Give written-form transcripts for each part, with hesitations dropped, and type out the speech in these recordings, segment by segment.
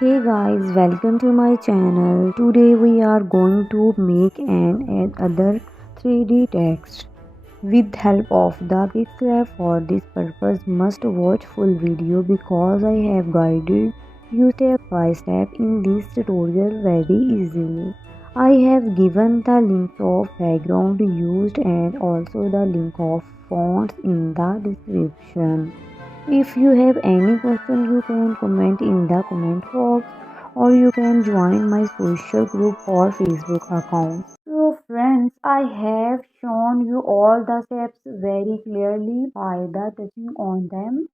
Hey guys, welcome to my channel. Today we are going to make and other 3D text with help of the pixellab. For this purpose must watch full video because I have guided you step by step in this tutorial very easily. I have given the links of background used and also the link of fonts in the description. If you have any question, you can comment in the comment box or you can join my social group or Facebook account. So friends, I have shown you all the steps very clearly by the touching on them.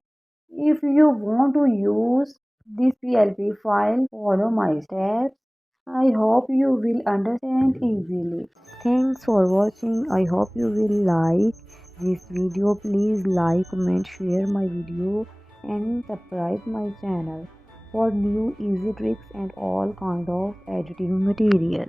If you want to use this PLP file, follow my steps. I hope you will understand easily. Thanks for watching. I hope you will like this video. Please like, comment, share my video and subscribe my channel for new easy tricks and all kind of editing material.